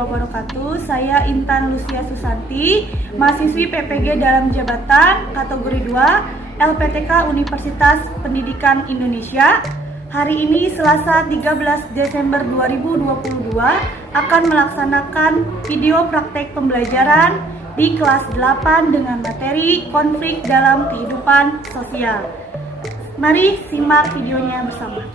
wabarakatuh. Saya Intan Lucia Susanti, mahasiswi PPG dalam jabatan kategori 2 LPTK Universitas Pendidikan Indonesia. Hari ini Selasa 13 Desember 2022 akan melaksanakan video praktek pembelajaran di kelas 8 dengan materi konflik dalam kehidupan sosial. Mari simak videonya bersama.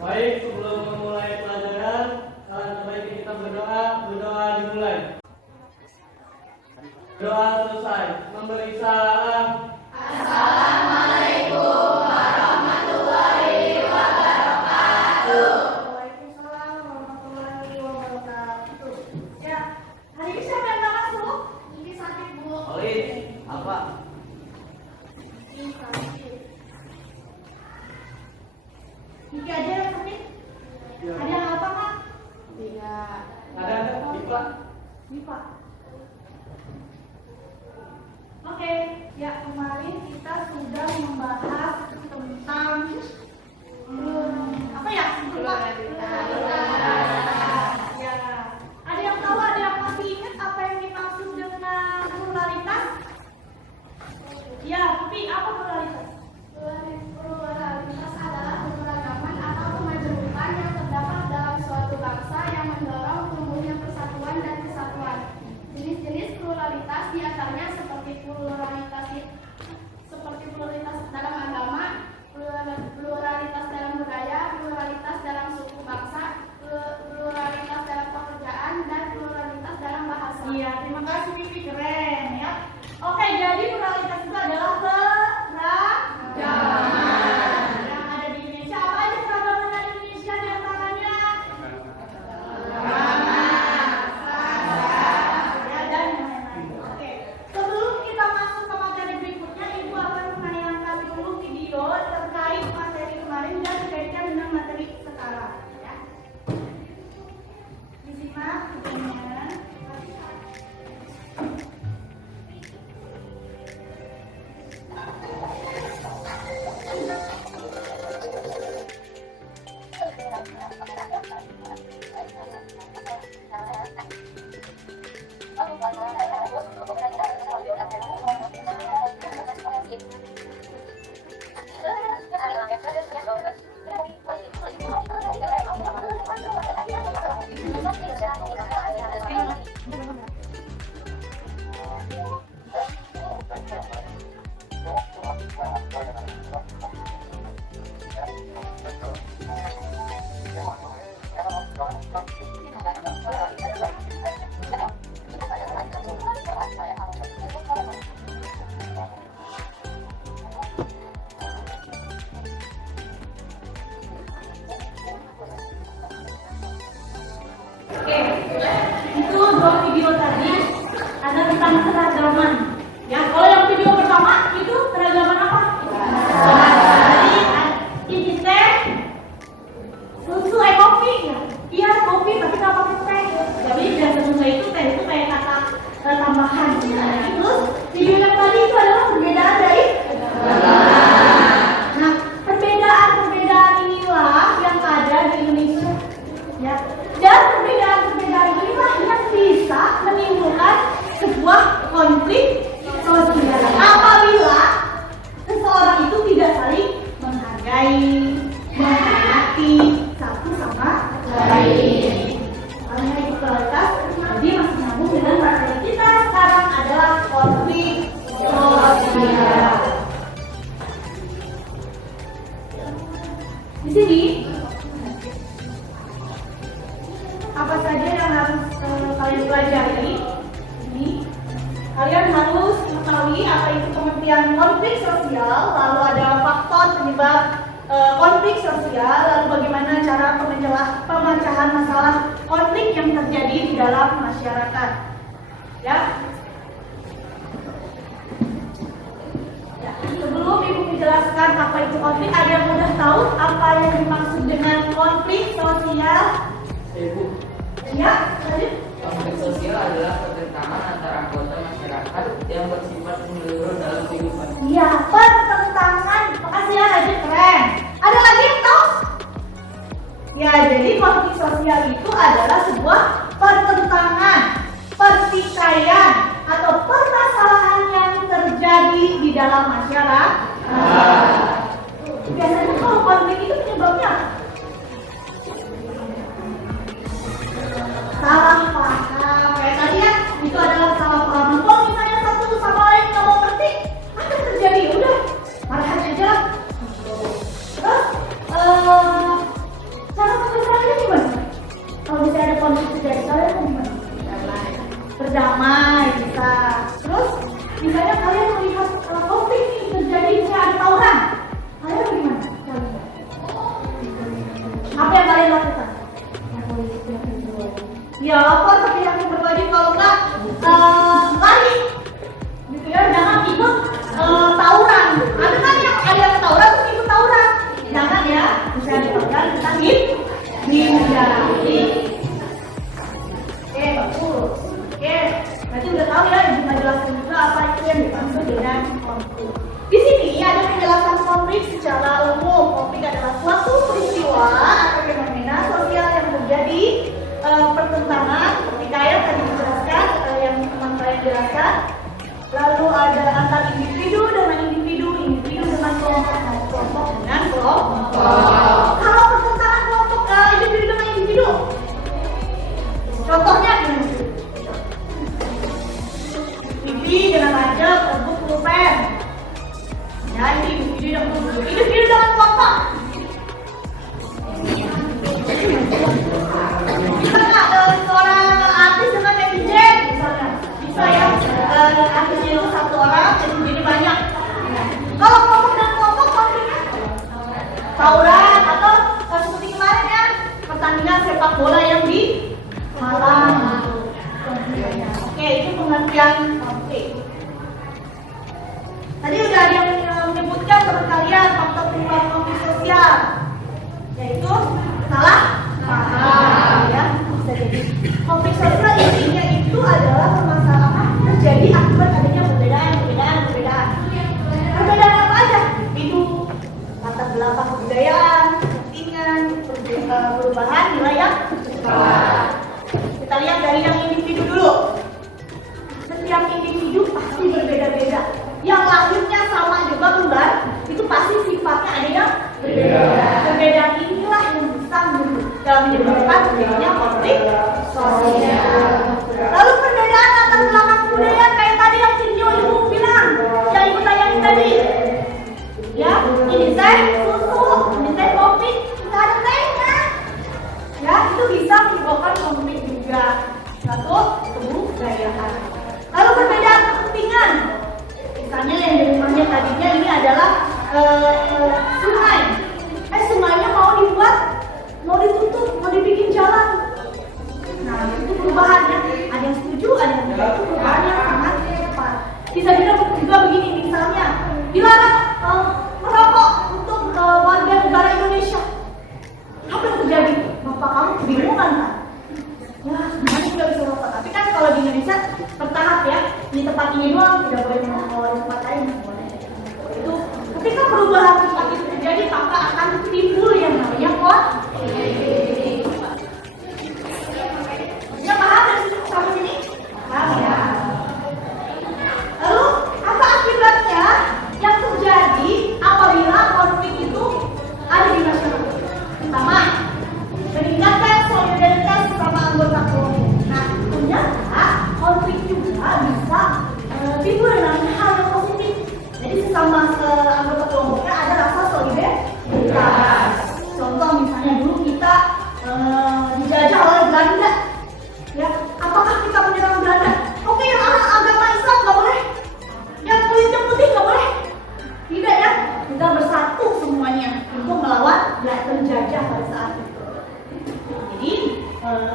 Baik, sebelum memulai pelajaran, alangkah baiknya kita berdoa dimulai. Doa selesai. Memberi salam. Assalamualaikum warahmatullahi wabarakatuh. Waalaikumsalam warahmatullahi wabarakatuh. Ya, hari ini siapa yang nggak masuk? Ini sakit, Bu. Oleh, apa? Ini sakit. Niki aja yang sakit? Ya. Ada yang apa, Kak? Tidak. Ada, Dipa. Dipa. Oke, ya kemarin kita sudah membahas tentang apa ya? Pluralitas. Ya. Ada yang tahu, ada yang masih ingat apa yang dimaksud dengan pluralitas? Ya, tapi apa pluralitas? Pluralitas adalah keberagaman atau kemajemukan yang terdapat dalam suatu bangsa yang mendorong tumbuhnya persatuan dan kesatuan. Jenis-jenis pluralitas diantaranya seperti pluralitas dalam agama, pluralitas dalam budaya, pluralitas dalam suku bangsa, pluralitas dalam pekerjaan, dan pluralitas dalam bahasa. Iya, terima kasih Vivi, keren ya. Oke, jadi pluralitas itu adalah keragaman yang ada di Indonesia. Apa aja keragaman ada di Indonesia di antaranya? Ya, dan lain-lain. Oke, sebelum kita masuk ke materi berikutnya, Ibu akan menayangkan dulu video terkait materi kemarin dan dikaitkan dengan materi sekarang. Ya. Disimak videonya. Oke, itu dua video tadi ada tentang keragaman. Ya, kalau yang video pertama itu keragaman apa? Jadi ini teh, susu, kopi ya? Iya kopi, tapi nggak pakai teh. Jadi biasa susu itu teh itu kayak kata tambahan. Terus video yang tadi itu adalah perbedaan dari. Nah, perbedaan inilah yang ada di Indonesia. Ya. Dan perbedaan inilah yang bisa menimbulkan sebuah konflik sosial apabila seseorang itu tidak saling menghargai, menghormati satu sama lain. Karena itu pluralitas, jadi masih nyambung dengan materi kita sekarang adalah konflik sosial. Di sini apa saja yang harus kalian pelajari? Ini kalian harus mengetahui apa itu pengertian konflik sosial, lalu ada faktor penyebab konflik sosial, lalu bagaimana cara pemecahan masalah konflik yang terjadi di dalam masyarakat. Ya. Sebelum Ibu menjelaskan apa itu konflik, ada yang udah tahu apa yang dimaksud dengan konflik sosial? Ibu. Ya, tadi. Konflik sosial adalah pertentangan antara anggota masyarakat yang bersifat menyeluruh dalam kehidupan. Iya, pertentangan. Makasih ya, Najib, keren. Ada lagi yang tahu? Ya, jadi konflik sosial itu adalah sebuah pertentangan, pertikaian, atau permasalahan yang terjadi di dalam masyarakat. Biasanya kalau konflik itu penyebabnya apa? Salah paham. Kayak tadi ya, itu adalah salah paham. Kalau misalnya satu sama lain nggak mau ngerti, apa yang terjadi? Udah, marahan aja. Terus, cara penyelesaiannya gimana? Kalau misalnya ada konflik terjadi, kalian mau gimana? Berdamai bisa. Terus, misalnya kalian melihat konflik ini terjadi, misalnya ada tawuran, kalian bagaimana? Apa yang kalian lakukan? Ya lapor ke pihak yang berwajib, kalau enggak lari gitu ya, jangan ikut tawuran. Ada kan yang ada tawuran terus ikut tawuran, jangan ya. Misalnya ada tawuran kita hindari. Oke, bagus. Oke, berarti udah tahu ya, Ibu menjelaskan juga apa itu yang dimaksud dengan konflik. Di sini ada penjelasan konflik secara umum. Konflik adalah suatu peristiwa atau fenomena sosial yang terjadi, pertentangan, pertikaian tadi dijelaskan, yang teman saya jelaskan. Lalu ada antar individu dengan individu, individu dengan kelompok, kelompok dengan kelompok. Kalau pertentangan kelompok individu dengan individu, contohnya gimana? Bibi dengan raja berebut pulpen. Ya, ini individu dengan kelompok. Seorang artis dengan netizen misalnya, bisa ya, artisnya itu satu orang, jadi banyak. Kalau kelompok dan kelompok konfliknya tawuran atau seperti kemarin ya, pertandingan sepak bola yang di Malang. Oke, itu pengertian konflik. Tadi udah ada yang menyebutkan perkalian faktor penyebab konflik sosial, yaitu salah paham ya. Bisa jadi konflik sosial intinya itu adalah permasalahan terjadi akibat adanya perbedaan. Perbedaan apa aja? Itu latar belakang kebudayaan, kepentingan, perubahan nilai yang kita lihat dari yang individu dulu. Setiap individu pasti berbeda-beda. Yang lahirnya sama juga kembar, itu pasti sifatnya ada yang berbeda. Perbedaan inilah yang bisa dalam menyebabkan terjadinya konflik sosial. Lalu perbedaan latar belakang kebudayaan kayak tadi yang video Ibu bilang, yang Ibu tanyain tadi. Ya, ini teh susu, ini teh kopi, nggak ada tehnya. Ya, itu bisa menyebabkan konflik juga. Satu, kebudayaan. Lalu perbedaan kepentingan. Misalnya yang di rumahnya tadinya ini adalah sungai. Sungainya mau dibuat, mau ditutup, mau dibikin jalan. Nah, itu perubahannya. Ada yang setuju, ada yang tidak. Itu perubahannya sangat cepat. Bisa juga begini, misalnya dilarang merokok untuk warga negara Indonesia. Apa yang terjadi? Bapak kamu kebingungan kan? Ya, semuanya tidak bisa merokok. Tapi kan kalau di Indonesia bertahap ya, di tempat ini doang, tidak boleh merokok, di tempat lain boleh. Itu ketika perubahan tempat itu terjadi, maka akan timbul yang namanya konflik. Ya paham ya sampai sini? Paham ya? Lalu apa akibatnya yang terjadi apabila konflik itu ada di masyarakat? Pertama, meningkatkan solidaritas sesama anggota kelompok. Nah, ternyata konflik juga bisa timbul dengan hal yang positif. Jadi sesama anggota kelompoknya ada ya penjajah pada saat itu. Jadi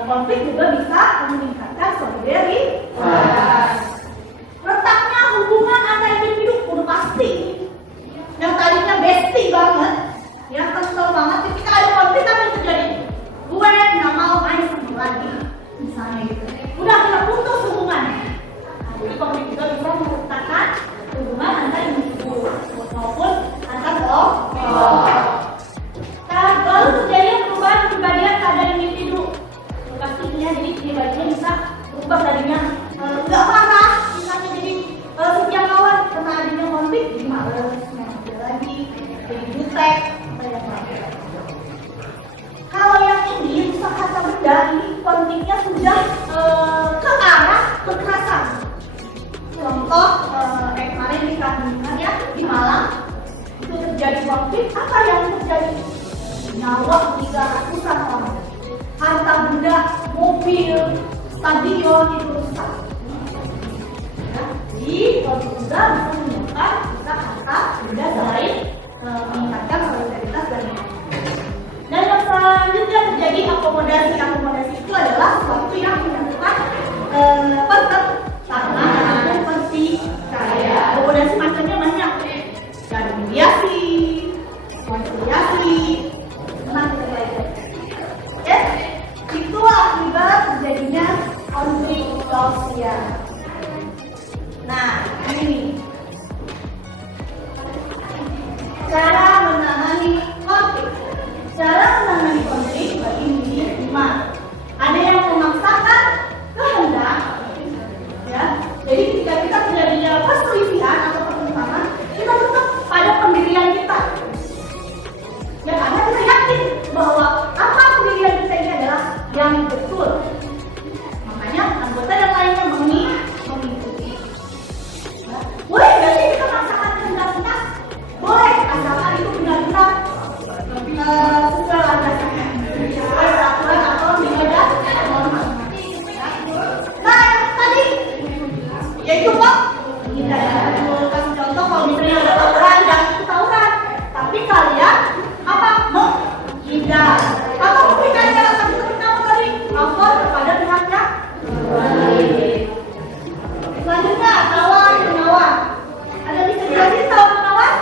konflik juga bisa meningkatkan solidaritas. Retaknya hubungan antar individu udah pasti. Yang tadinya bestie banget, ya kental banget. Ketika ada konflik apa yang terjadi? Gue nggak mau main sama lagi, misalnya gitu. Udah kita putus hubungan. Jadi konflik juga bisa meretakkan hubungan antar individu maupun antar kelompok. Lalu terjadi perubahan kepribadian pada individu. Pastinya jadi kepribadiannya bisa berubah tadinya nggak marah, misalnya jadi setia kawan karena adanya konflik jadi malas, nggak lagi, jadi jutek, atau yang lain. Kalau yang ini rusak harta benda, ini konfliknya sudah ke arah kekerasan. Contoh kemarin di Kandungan ya di Malang itu terjadi konflik, apa yang terjadi? Nyawa 300-an orang, harta benda, mobil, stadion itu rusak. Ya, jadi konflik juga bisa menyebabkan rusak harta benda selain meningkatkan solidaritas dan lain-lain. Dan yang selanjutnya terjadi akomodasi. Akomodasi itu adalah sesuatu yang menyatukan pertentangan dan pertikaian. Akomodasi macamnya banyak. Ada mediasi, konsiliasi, ya, itu akibat terjadinya konflik sosial. Nah, ini cara menangani konflik. Cara menangani konflik bagi diri 5. Ada yang memaksakan kehendak, ya. Jadi ketika kita terjadinya perselisihan atau pertentangan, kita tetap pada pendirian kita. Ya, karena kita yakin bahwa apa pendirian kita ini adalah yang betul. Makanya anggota yang lainnya mengikuti. Ya. Boleh nggak sih kita memaksakan kehendak kita? Boleh, asalkan itu benar-benar sesuai landasannya, sesuai peraturan atau beda norma. Nah, tadi yaitu kok kita kasih contoh kalau misalnya ada tawuran, jangan ikut tawuran, tapi kalian apa menghindar atau memberikan jalan tapi kamu tadi lapor kepada pihaknya. Selanjutnya tawar menawar. Ada bisa dijelasin tawar menawar?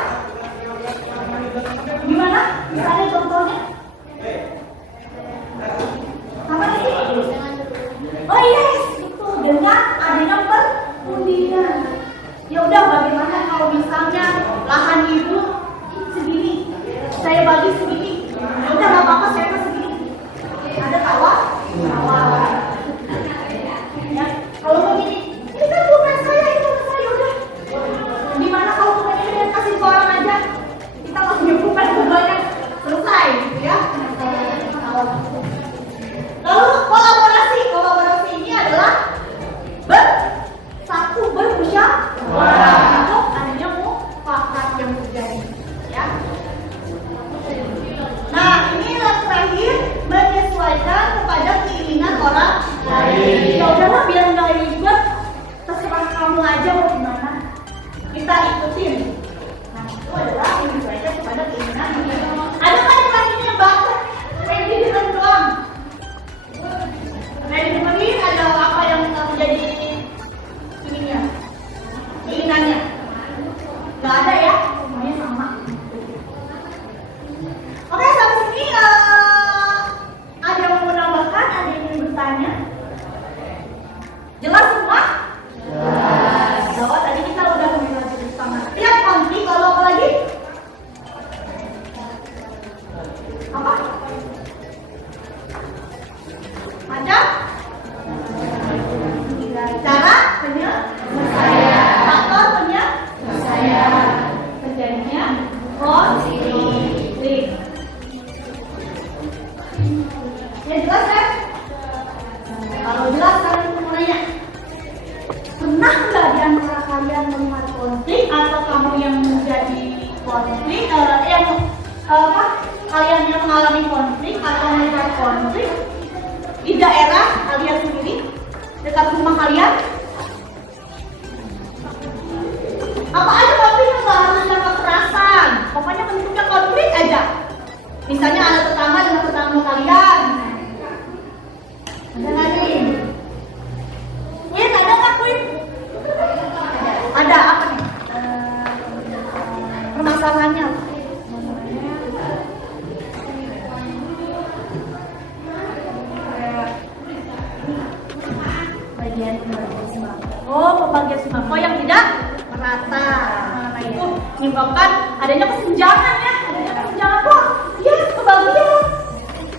Gimana? Misalnya contohnya? Apa sih? Oh yes, itu dengan adanya perundingan. Ya udah, bagaimana kalau misalnya lahan ibu segini, saya bagi segini, ya udah nggak apa-apa, saya kasih segini. Ada tawar? Ya, kalau begini, ini kan bukan saya, itu bukan saya, udah. Gimana kalau bukan ini kasih ke orang aja? Kita nggak punya bukan banyak, selesai, gitu ya. Lalu kolaborasi ini adalah bersatu, bermusyawarah untuk adanya mufakat yang terjadi, ya. Nah, ini yang terakhir, menyesuaikan kepada keinginan orang lain. Ya udahlah, biar nggak ribet, terserah kamu aja mau gimana, kita ikutin. Nah, itu adalah menyesuaikan kepada keinginan orang lain. Ada kan yang lainnya yang banget, ready dengan doang. Ready dengan ada apa yang menjadi ininya, keinginannya. Nggak ada ya, semuanya sama. Oke, sampai sini ada yang mau menambahkan, ada yang ingin bertanya? Jelas semua? Jelas. Bahwa tadi kita udah menjelaskan tentang lihat konflik, kalau apa lagi? Apa? Macam? Cara penyelesaian, faktor penyelesaian terjadinya konflik. Ya jelas kan? Kalau jelas kalian mau nanya, pernah nggak di antara kalian melihat konflik atau kamu yang menjadi konflik, kalian yang mengalami konflik atau melihat konflik di daerah kalian sendiri, dekat rumah kalian? Apa aja konflik yang nggak harus ada kekerasan, pokoknya bentuknya konflik aja. Misalnya ada tetangga dengan tetangga kalian. Ada lagi. Ada nggak Queen? Ada apa nih? Permasalahannya apa? Pembagian sembako. Oh, pembagian sembako yang tidak merata. Nah, itu menyebabkan adanya kesenjangan ya. Adanya kesenjangan kok. Iya, kebagian.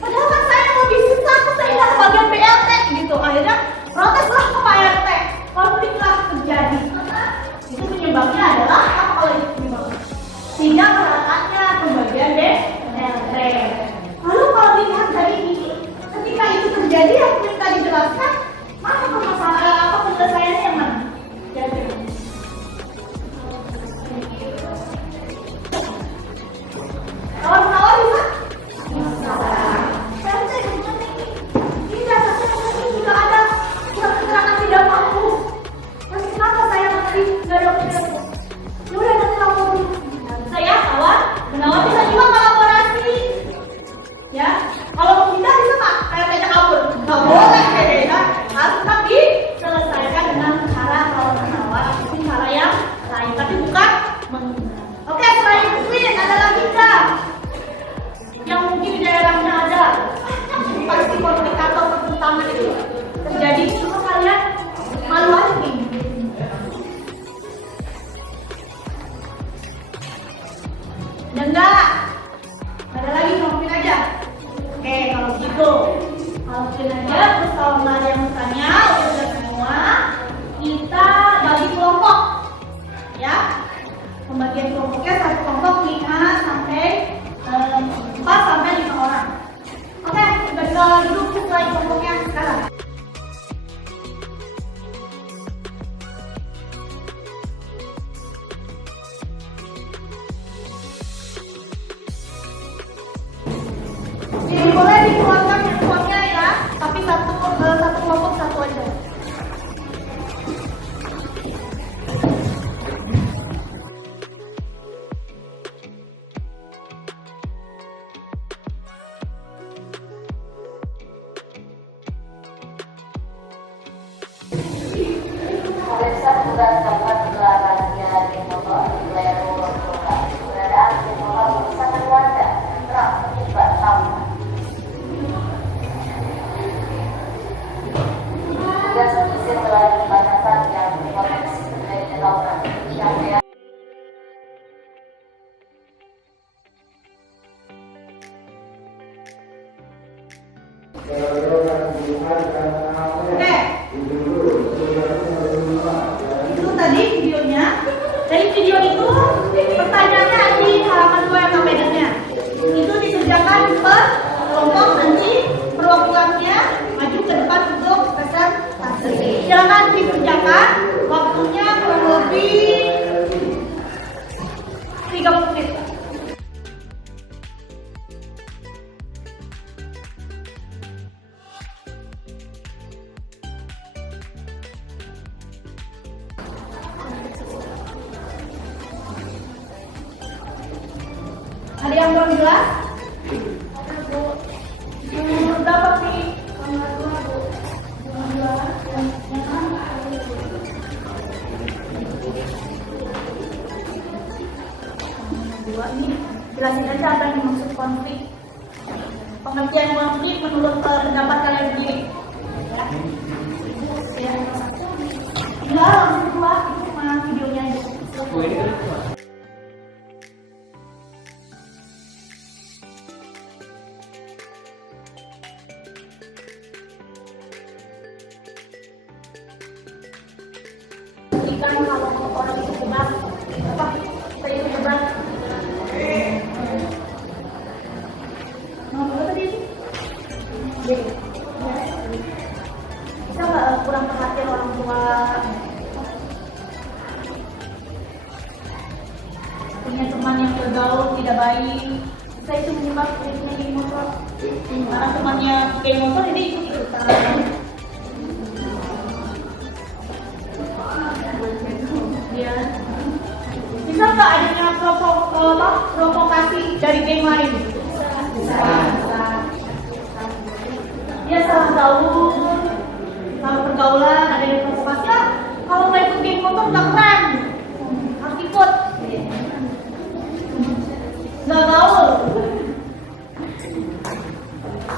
Padahal kan saya lebih susah, saya nggak kebagian BLT gitu. Akhirnya proteslah ke Pak RT. Konfliklah terjadi. Itu penyebabnya adalah apa kalau itu penyebabnya? Tidak meratanya pembagian BLT. Lalu kalau dilihat dari ini, ketika itu terjadi yang kita dijelaskan, mana permasalahan apa penyelesaiannya yang mana? Jadi tawar-tawar bisa? Bisa. PRT gimana ini? Ini dasarnya jika ada surat keterangan tidak mampu. Tapi kenapa saya masih nggak ada keterangan? Ya udah nanti lapor dulu. Saya tawar, menawar bisa juga kolaborasi. Ya, kalau tidak bisa Pak, PRT-nya kabur. Nggak boleh ya. Harus tetap diselesaikan dengan cara tawar-menawar, itu cara yang lain, tapi bukan menghina. Oke, selain Queen ada lagi nggak? Yang mungkin di daerahnya ada pasti konflik atau pertentangan itu terjadi, cuma kalian malu aja nih. Dan enggak ada lagi, ngomongin aja. Oke, kalau gitu ngomongin aja. Terus kalau nggak ada yang bertanya, udah semua, kita bagi kelompok ya. Pembagian kelompoknya satu kelompok 5 sampai 4 sampai 5 orang. Oke, kita duduk sesuai kelompoknya sekarang. Jadi boleh dikeluarkan handphonenya ya, tapi satu kelompok satu aja. Pemirsa sudah dapat dilarangnya geng motor di wilayah Bogor Kota. Keberadaan geng motor sangat wajar dan kerap menyebabkan tawuran. Tugas menyisir melalui batasan yang berpotensi terjadinya tawuran. Sampai Oke. Itu tadi videonya. Dari video itu pertanyaannya di halaman 2 yang bedanya. Itu dikerjakan per kelompok, nanti perwakilannya maju ke depan untuk presentasi. Silakan dikerjakan. Waktunya kurang lebih 30 menit. Ada yang belum jelas? Nomor berapa nih? Nomor 2, Bu. Nomor 2 ini jelasin aja apa yang dimaksud konflik. Pengertian konflik menurut pendapat kalian sendiri. Ya. Enggak, langsung keluar. Itu cuma videonya aja. Ikan kalau orang itu kebak, apa? Kita itu kebak. Ngomong apa tadi? Bisa nggak kurang perhatian orang tua? Punya teman yang bergaul tidak baik, bisa itu menyebabkan geng motor. Karena temannya geng motor jadi ikut-ikutan. Ya. Bisa nggak adanya provokasi dari geng lain?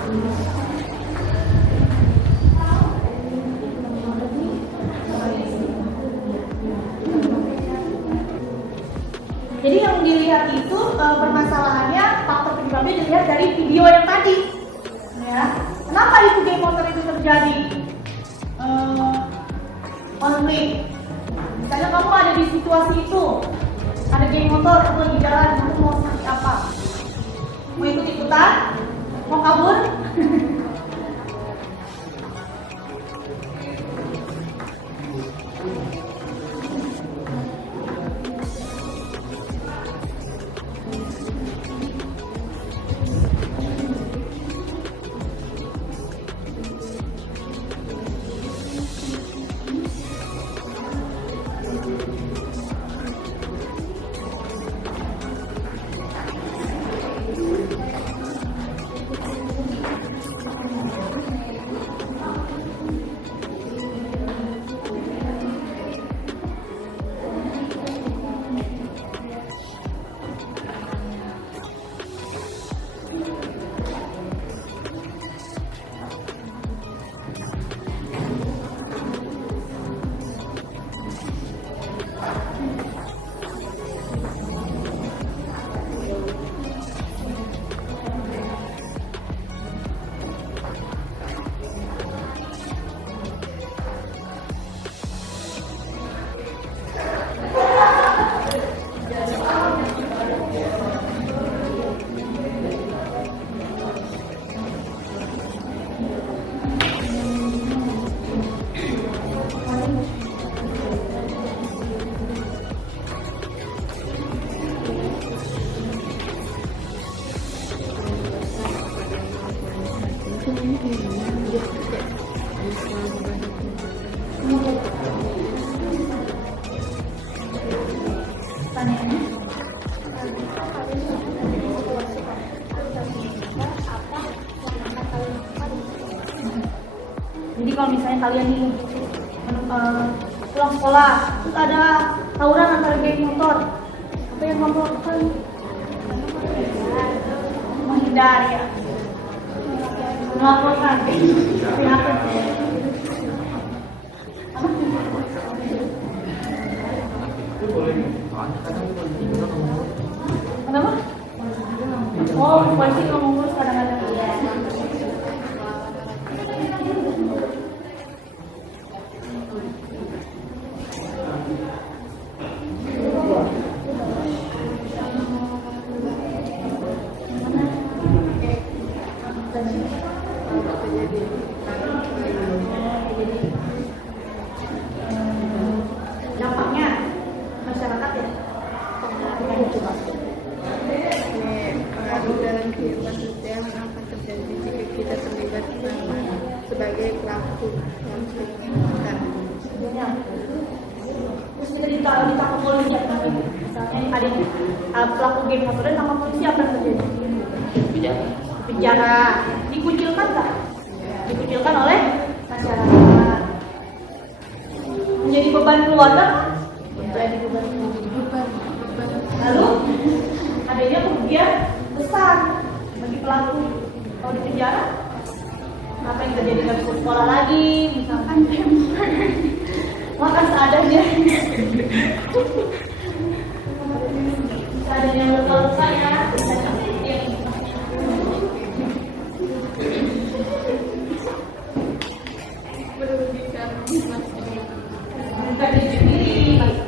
Jadi yang dilihat itu permasalahannya, faktor penyebabnya dilihat dari video yang tadi. Ya, kenapa itu geng motor itu terjadi? Konflik. Misalnya kamu ada di situasi itu, ada geng motor, kamu lagi jalan, kamu mau seperti apa? Mau ikut-ikutan? Mau kabur? Jadi kalau misalnya kalian nih pulang sekolah, terus ada tawuran antara geng motor, apa yang kamu lakukan? Menghindar ya, melaporkan, prihatin. Kenapa? Oh, polisi nggak ngurus kadang-kadang. Dampaknya masyarakat ya. Pengaruh dalam kehidupan sosial yang akan terjadi jika kita terlibat sebagai pelaku yang kita. Terus kita ditangkap polisi ya, misalnya ada pelaku geng motor dan sama polisi apa yang terjadi? Penjara. Dikucilkan nggak? Dikucilkan oleh masyarakat. Menjadi beban keluarga kan? Menjadi beban keluarga. Lalu adanya kerugian besar bagi pelaku. Kalau di penjara, apa yang terjadi? Nggak bisa sekolah lagi, misalkan makan seadanya. Seadanya luka-luka ya. Minta diri sendiri pasti.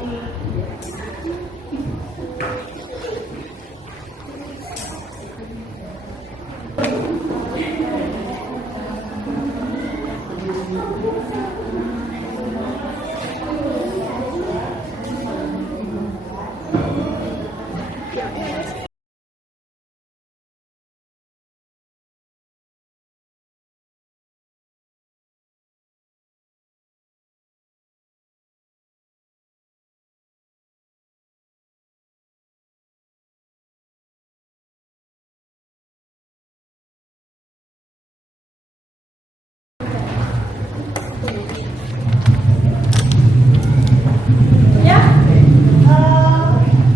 Ya,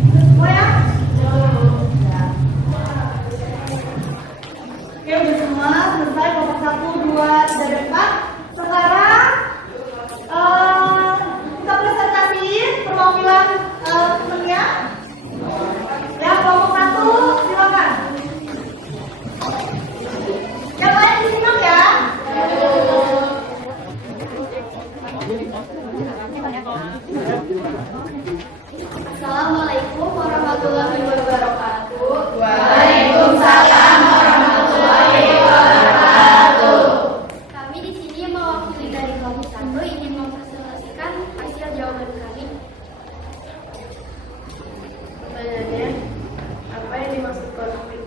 semua ya. Oke, udah semua. semua selesai kelompok 1, 2, dan 4. Sekarang kita presentasiin perwakilan temennya. Ya, kelompok 1 silakan. Yang lain disimak ya. Assalamualaikum warahmatullahi wabarakatuh. Waalaikumsalam warahmatullahi wabarakatuh. Kami di sini mewakili dari kelompok 1 ingin mempresentasikan hasil jawaban kami. Pertanyaannya, apa yang dimaksud konflik?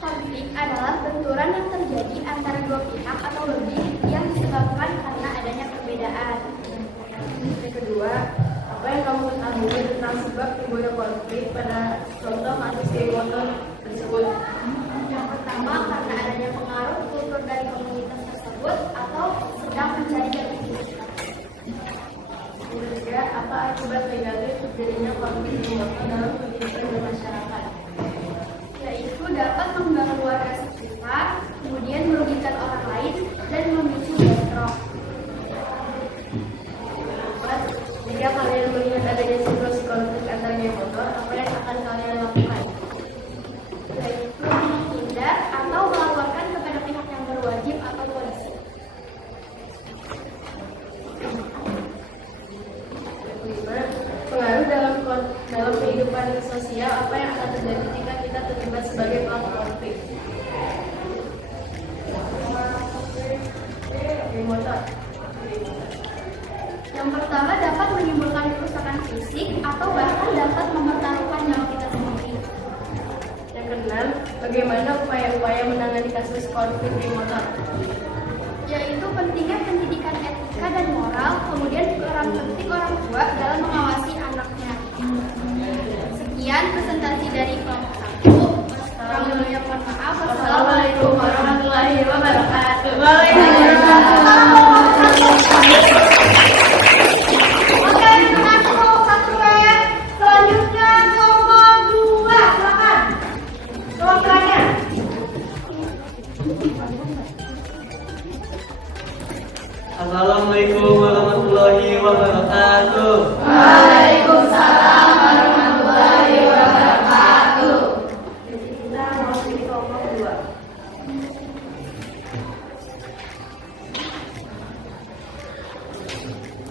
Konflik adalah benturan yang terjadi antara dua pihak atau lebih yang disebabkan karena adanya perbedaan. Yang kedua, apa yang kamu ketahui tentang sebab timbulnya konflik pada contoh kasus geng motor tersebut? Yang pertama, karena adanya pengaruh kultur dari komunitas tersebut atau sedang mencari jati diri. Yang ketiga, apa akibat negatif terjadinya konflik geng motor dalam pendidikan dan masyarakat? Yaitu dapat mengganggu warga sekitar, kemudian merugikan orang lain, dan memicu bentrok. Jika kalian melihat adanya situasi konflik antar geng motor, apa yang akan kalian lakukan? Yaitu menghindar atau melaporkan kepada pihak yang berwajib atau polisi. Yang kelima, pengaruh dalam kehidupan sosial, apa yang akan terjadi jika kita terlibat sebagai pelaku konflik? Geng motor. Yang pertama, dapat menimbulkan kerusakan fisik atau bahkan dapat mempertaruhkan nyawa kita sendiri. Yang keenam, bagaimana upaya-upaya menangani kasus konflik geng motor? Yaitu pentingnya pendidikan etika dan moral, kemudian peran penting orang tua dalam mengawasi anaknya. Sekian presentasi dari kelompok 1. Kurang lebihnya mohon maaf. Wassalamualaikum warahmatullahi wabarakatuh. Oke, terima kasih kelompok 1 ya. Selanjutnya kelompok 2 silakan. Kelompoknya. Assalamualaikum warahmatullahi wabarakatuh. Waalaikumsalam warahmatullahi wabarakatuh. Kita mewakili kelompok 2.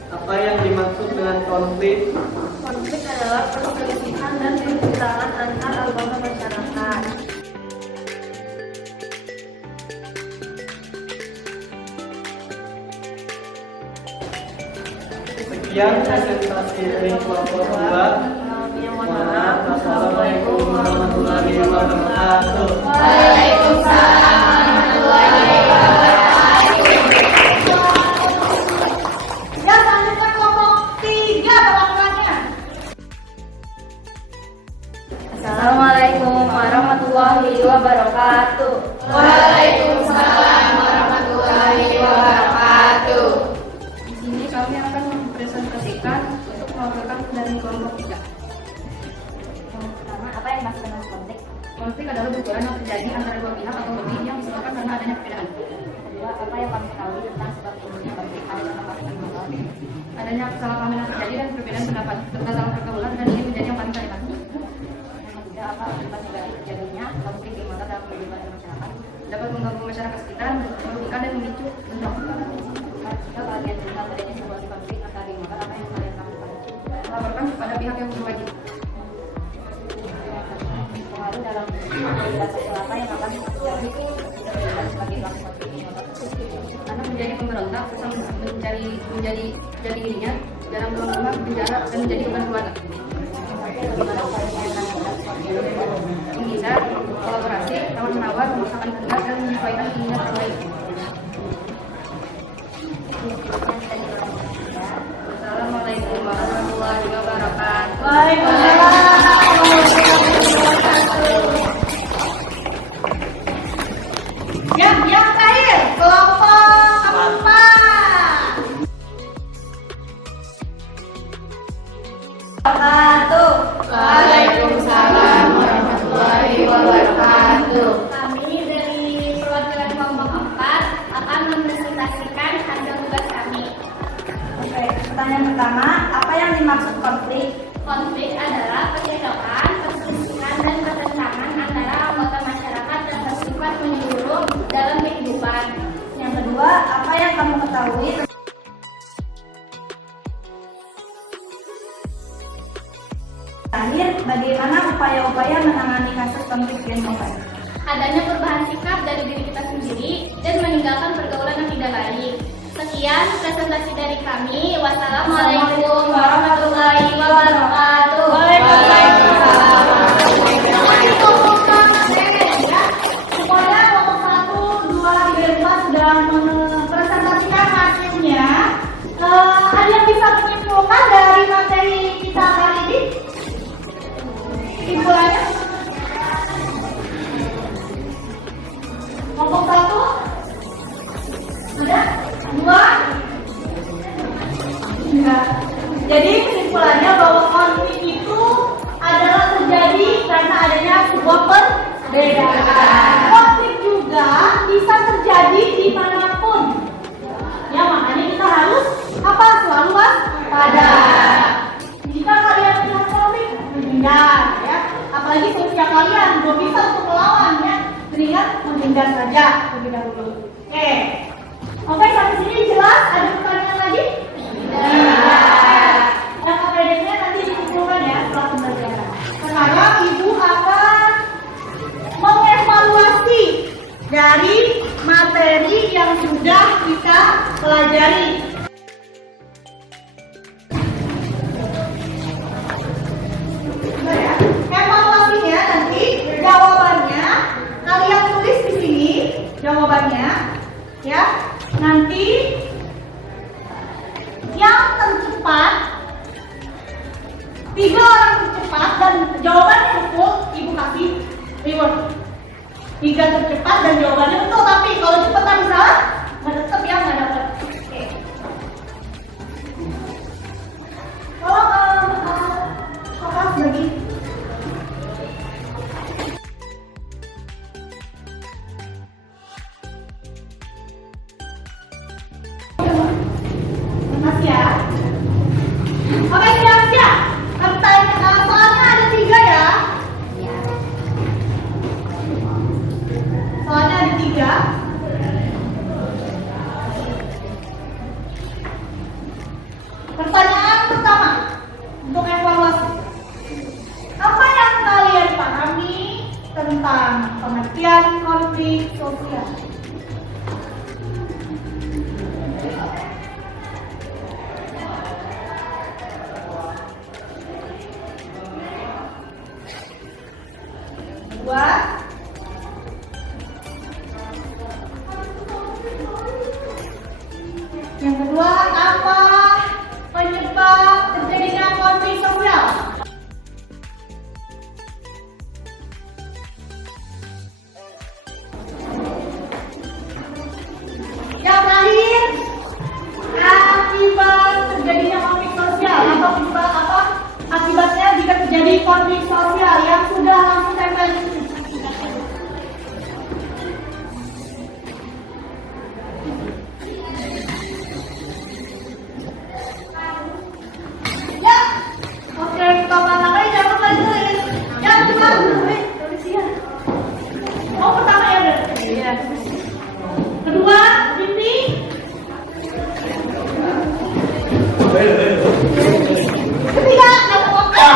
Apa yang dimaksud dengan konflik? Konflik adalah perselisihan dan pertentangan antar anggota masyarakat. Sekian presentasi dari kelompok 2. Yang Mohon maaf. Wassalamualaikum warahmatullahi wabarakatuh. Waalaikumsalam warahmatullahi wabarakatuh. Ya, selanjutnya kelompok 3 perwakilannya. Assalamualaikum warahmatullahi wabarakatuh. Waalaikumsalam warahmatullahi wabarakatuh. Di sini kami akan mempresentasikan untuk mewakilkan dari kelompok 3. Yang pertama, apa yang dimaksud dengan konflik? Konflik adalah benturan yang terjadi antara dua pihak atau lebih yang disebabkan karena adanya perbedaan. Kedua, apa yang kami ketahui tentang sebab timbulnya konflik? Ada yang kasus geng motor. Adanya kesalahpahaman yang terjadi dan perbedaan pendapat serta salah pergaulan dan ini menjadi yang paling relevan. Yang ketiga, apa akibat negatif terjadinya konflik geng motor dalam kehidupan masyarakat? Dapat mengganggu masyarakat sekitar, merugikan dan memicu bentrok. Jika kalian melihat adanya situasi konflik antar geng motor, apa yang kalian lakukan? Laporkan kepada pihak yang berwajib. Pengaruh dalam kehidupan sosial apa yang akan terjadi sebagai pelaku konflik geng motor? Anak menjadi pemberontak, mencari jati dirinya, dalam rumah penjara dan menjadi beban keluarga. Bagaimana upaya mengatasi konflik? Menghindar, kolaborasi, tawar menawar, memisahkan kehendak dan menyesuaikan keinginan orang lain. Assalamualaikum warahmatullahi wabarakatuh. Yang terakhir kelompok 4. Waalaikumsalam warahmatullahi wabarakatuh. Kami dari maksud konflik? Konflik adalah percekcokan, perselisihan, dan pertentangan antara anggota masyarakat yang bersifat menyeluruh dalam kehidupan. Yang kedua, apa yang kamu ketahui? Terakhir, bagaimana upaya-upaya menangani kasus konflik Gen Mobile? Adanya perubahan sikap dari diri kita sendiri dan meninggalkan pergaulan yang tidak baik. Sekian presentasi dari kami. Wassalamualaikum warahmatullahi wabarakatuh. Waalaikumsalam. Semuanya kelompok 1, 2, 3, 4 sudah mempresentasikan hasilnya. Ada yang bisa menyimpulkan dari materi kita kali ini? Simpulannya? Kelompok 1 sudah? 2? Enggak. Jadi kesimpulannya bahwa konflik itu adalah terjadi karena adanya sebuah perbedaan. Konflik juga bisa terjadi dimanapun. Ya, makanya kita harus apa? Selalu waspada. Jika kalian melihat konflik, menghindar ya. Apalagi seusia kalian belum bisa untuk melawan ya. Mendingan menghindar saja terlebih dahulu. Oke. Oke, sampai sini jelas? Ada pertanyaan lagi? Tidak. Yang KPD-nya nanti dikumpulkan ya setelah pembelajaran. Sekarang Ibu akan mengevaluasi dari materi yang sudah kita pelajari. Ya. Evaluasinya nanti jawabannya kalian tulis di sini jawabannya ya. Nanti yang tercepat 3 orang tercepat dan jawabannya betul Ibu kasih reward. 3 tercepat dan jawabannya betul, tapi kalau cepetan salah nggak tetap ya nggak dapat. Oke. Tolong fokus lagi. Makasih ya. Oke, siap-siap. Soalnya ada 3 ya. Soalnya ada 3. Pertanyaan pertama untuk evaluasi. Apa yang kalian pahami tentang pengertian konflik sosial? Yang kedua, apa penyebab terjadinya konflik sosial? Yang terakhir, akibat terjadinya konflik sosial atau apa akibatnya jika terjadi konflik sosial yang sudah langsung tempel di sini. Ya, oke, pertama kali jangan lupa ditulis. Yang kedua, tulis ya. Oh, pertama ya, iya. Kedua, Siti. Ketiga, kamu oke.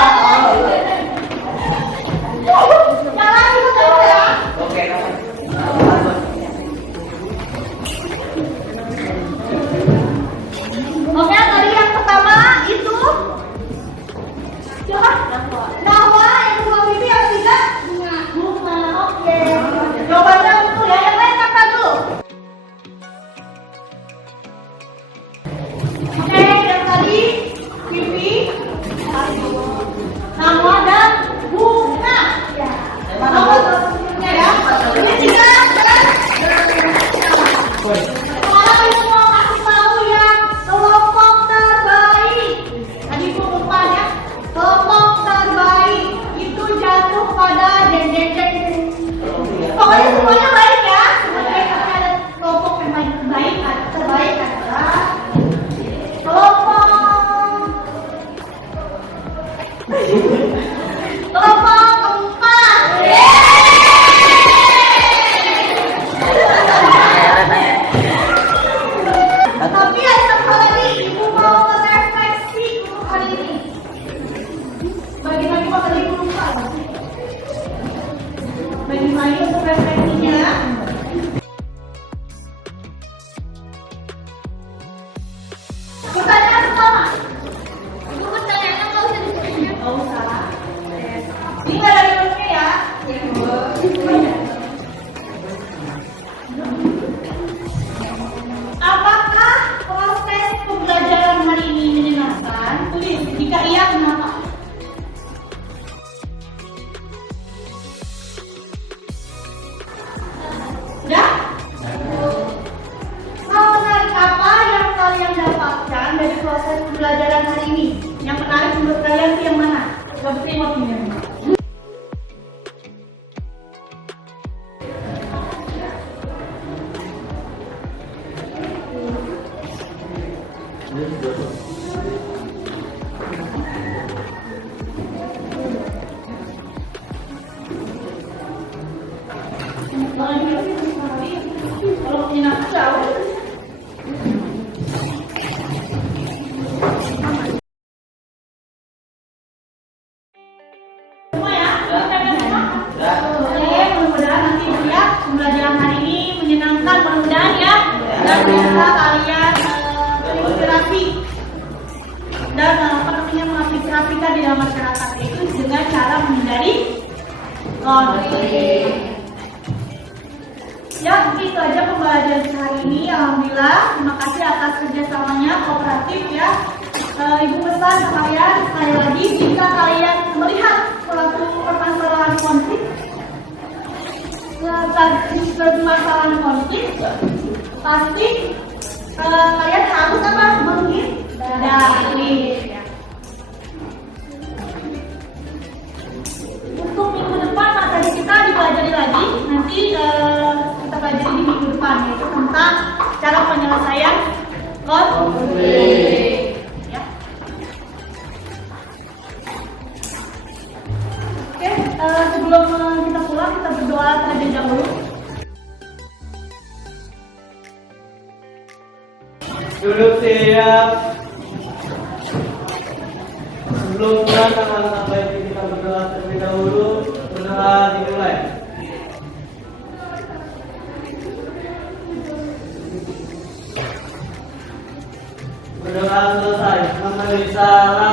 pembelajaran hari ini? Yang menarik menurut kalian itu yang mana? Coba terima opini. Kalau menyenangkan jauh. Semua ya, oke, mudah-mudahan nanti ya pembelajaran hari ini menyenangkan, mudah-mudahan ya, dan bisa kalian terinspirasi dan mengaplikasikan di dalam masyarakat itu dengan cara menghindari konflik. Ya, mungkin itu aja pembelajaran hari ini. Alhamdulillah, terima kasih atas kerjasamanya, kooperatif ya. Ibu pesan ke kalian, sekali lagi, jika kalian melihat suatu permasalahan konflik, pasti kalian harus apa? Menghindari. Untuk minggu depan materi kita dipelajari lagi. Nanti kita pelajari di minggu depan, yaitu tentang cara penyelesaian konflik. Ya. Oke, sebelum kita pulang kita berdoa terlebih dahulu. Duduk siap. Sebelum pulang sama baik kita berdoa terlebih dahulu. Berdoa dimulai. Berdoa selesai. Memberi salam.